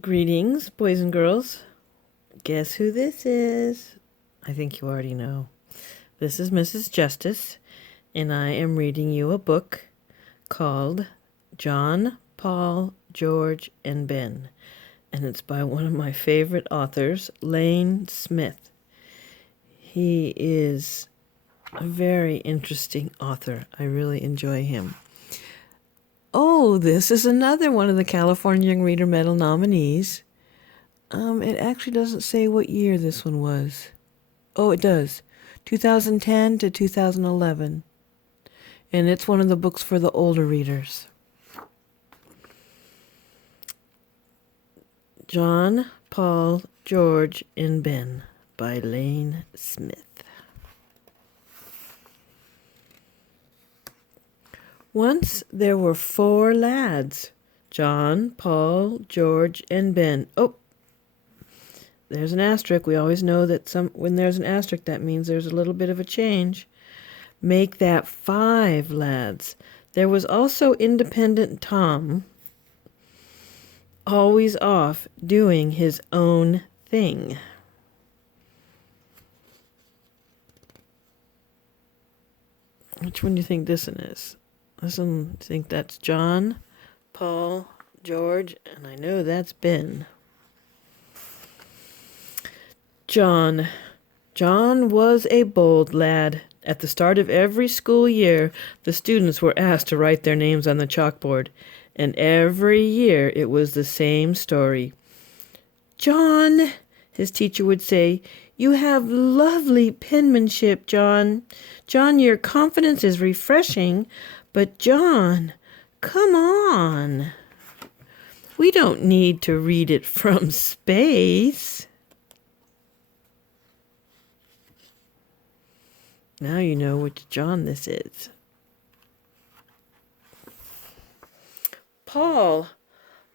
Greetings, boys and girls. Guess who this is? I think you already know. This is Mrs. Justice, and I am reading you a book called John, Paul, George, and Ben. And it's by one of my favorite authors, Lane Smith. He is a very interesting author. I really enjoy him. Oh, this is another one of the California Young Reader Medal nominees. It actually doesn't say what year this one was. Oh, it does. 2010 to 2011. And it's one of the books for the older readers. John, Paul, George, and Ben by Lane Smith. Once there were 4 lads. John, Paul, George, and Ben. Oh, there's an asterisk. We always know that when there's an asterisk, that means there's a little bit of a change. Make that 5 lads. There was also independent Tom, always off doing his own thing. Which one do you think this one is? This one, I think that's John, Paul, George, and I know that's Ben. John. John was a bold lad. At the start of every school year, the students were asked to write their names on the chalkboard, and every year it was the same story. John, his teacher would say, you have lovely penmanship, John. John, your confidence is refreshing, but John, come on. We don't need to read it from space. Now you know which John this is. Paul.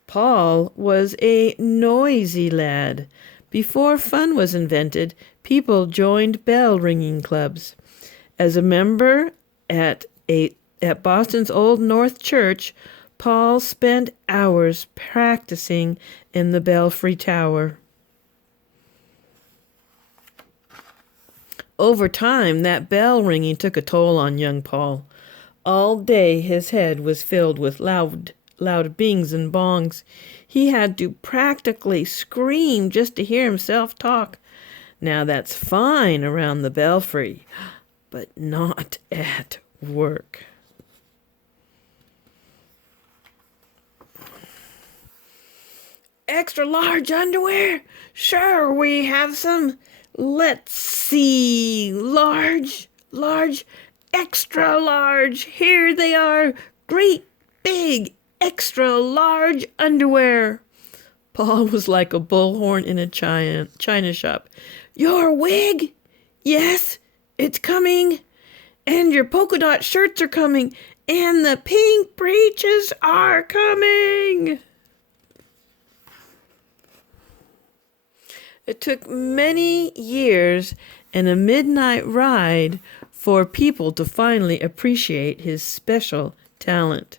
Paul was a noisy lad. Before fun was invented, people joined bell-ringing clubs. As a member at Boston's Old North Church, Paul spent hours practicing in the belfry tower. Over time, that bell ringing took a toll on young Paul. All day his head was filled with loud bings and bongs. He had to practically scream just to hear himself talk. Now that's fine around the belfry, but not at work. Extra large underwear? Sure, we have some. Let's see. Large, extra large. Here they are. Great big extra large underwear. Paul was like a bullhorn in a china shop. Your wig? Yes, it's coming. And your polka dot shirts are coming. And the pink breeches are coming. It took many years and a midnight ride for people to finally appreciate his special talent.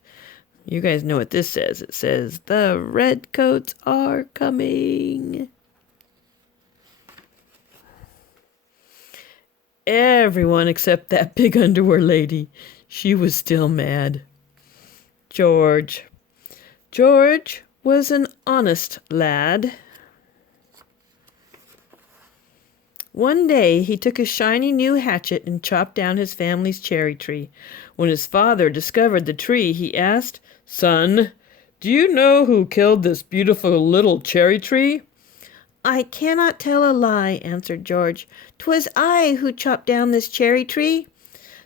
You guys know what this says. It says, the redcoats are coming. Everyone except that big underwear lady. She was still mad. George. George was an honest lad. One day he took his shiny new hatchet and chopped down his family's cherry tree. When his father discovered the tree, he asked, Son, do you know who killed this beautiful little cherry tree? I cannot tell a lie, answered George. 'Twas I who chopped down this cherry tree.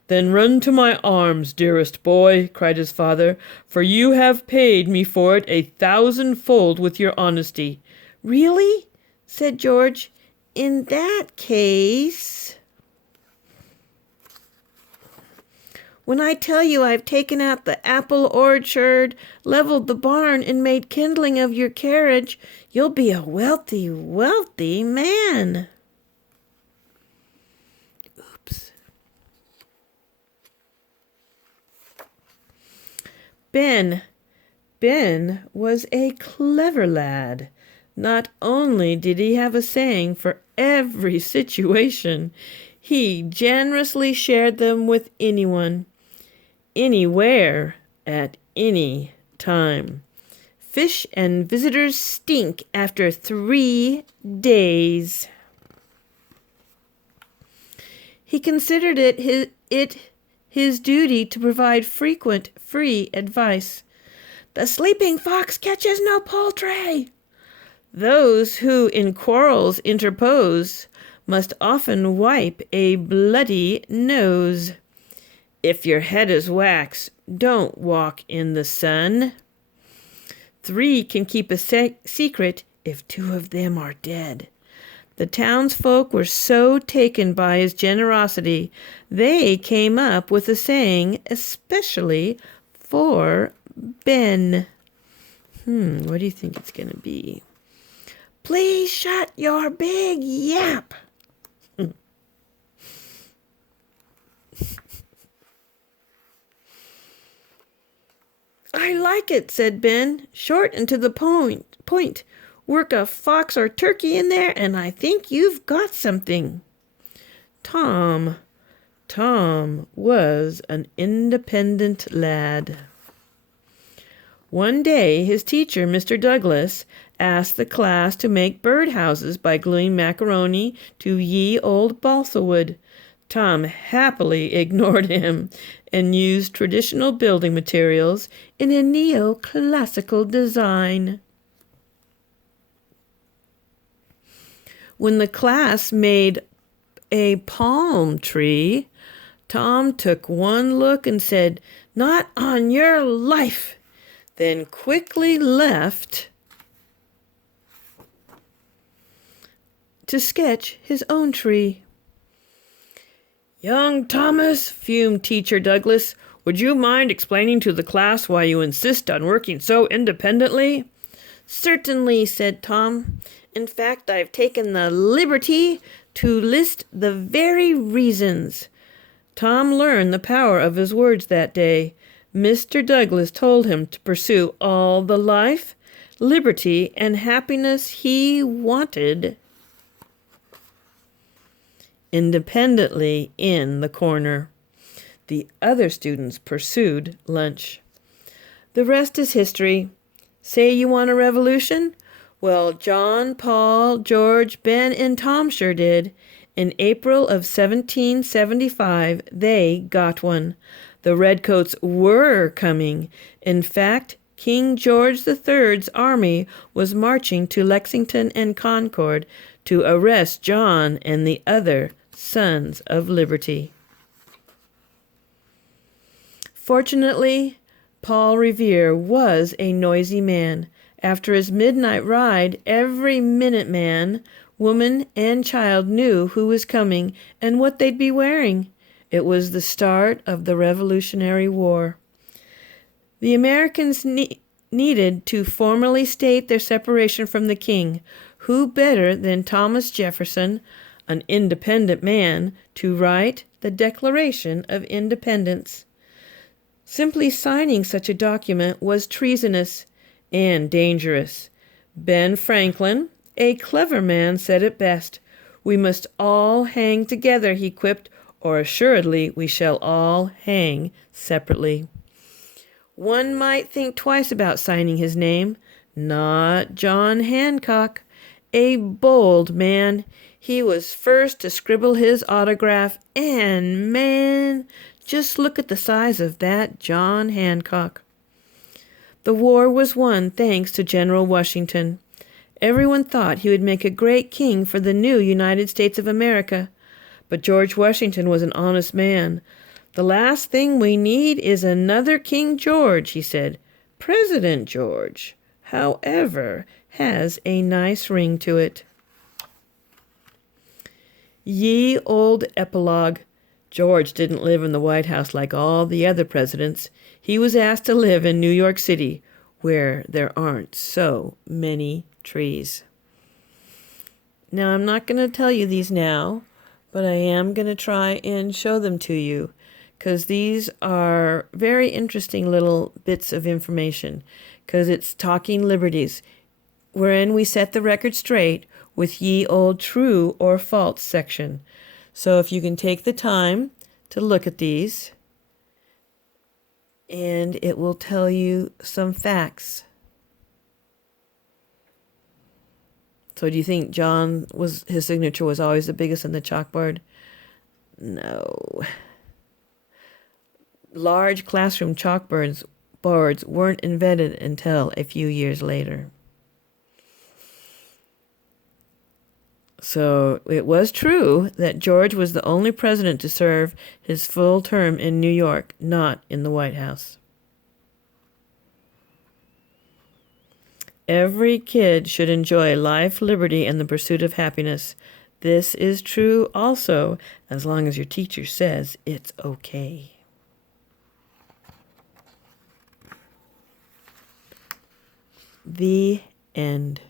Then run to my arms, dearest boy, cried his father, for you have paid me for it 1,000-fold with your honesty. Really? Said George. In that case, when I tell you I've taken out the apple orchard, leveled the barn, and made kindling of your carriage, you'll be a wealthy, wealthy man. Oops. Ben Ben was a clever lad. Not only did he have a saying for every situation, he generously shared them with anyone, anywhere, at any time. Fish and visitors stink after 3 days. He considered it his duty to provide frequent free advice. The sleeping fox catches no poultry. Those who in quarrels interpose must often wipe a bloody nose. If your head is wax, don't walk in the sun. 3 can keep a secret if 2 of them are dead. The townsfolk were so taken by his generosity, they came up with a saying especially for Ben. What do you think it's going to be? Please shut your big yap. I like it, said Ben. Short and to the point. Work a fox or turkey in there, and I think you've got something. Tom was an independent lad. One day, his teacher, Mr. Douglas, asked the class to make birdhouses by gluing macaroni to ye old balsa wood. Tom happily ignored him and used traditional building materials in a neoclassical design. When the class made a palm tree, Tom took one look and said, "Not on your life," then quickly left to sketch his own tree. "Young Thomas," fumed Teacher Douglas, "would you mind explaining to the class why you insist on working so independently?" "Certainly," said Tom. "In fact, I've taken the liberty to list the very reasons." Tom learned the power of his words that day. Mr. Douglas told him to pursue all the life, liberty, and happiness he wanted independently in the corner. The other students pursued lunch. The rest is history. Say you want a revolution? Well, John, Paul, George, Ben, and Tom sure did. In April of 1775, they got one. The Redcoats were coming. In fact, King George III's army was marching to Lexington and Concord to arrest John and the other Sons of Liberty. Fortunately, Paul Revere was a noisy man. After his midnight ride, every Minuteman, woman, and child knew who was coming and what they'd be wearing. It was the start of the Revolutionary War. The Americans needed to formally state their separation from the king. Who better than Thomas Jefferson, an independent man, to write the Declaration of Independence? Simply signing such a document was treasonous and dangerous. Ben Franklin, a clever man, said it best. "We must all hang together," he quipped, "or assuredly we shall all hang separately." One might think twice about signing his name. Not John Hancock. A bold man. He was first to scribble his autograph, and man, just look at the size of that John Hancock. The war was won thanks to General Washington. Everyone thought he would make a great king for the new United States of America. But George Washington was an honest man. "The last thing we need is another King George," he said. President George, however, has a nice ring to it. Ye old epilogue. George didn't live in the White House like all the other presidents. He was asked to live in New York City, where there aren't so many trees. Now, I'm not going to tell you these now, but I am going to try and show them to you, because these are very interesting little bits of information. because it's talking liberties, wherein we set the record straight with ye old true or false section. So if you can take the time to look at these, and it will tell you some facts. So do you think his signature was always the biggest in the chalkboard? No. Large classroom chalkboards weren't invented until a few years later. So it was true that George was the only president to serve his full term in New York, not in the White House. Every kid should enjoy life, liberty, and the pursuit of happiness. This is true also as long as your teacher says it's okay. The end.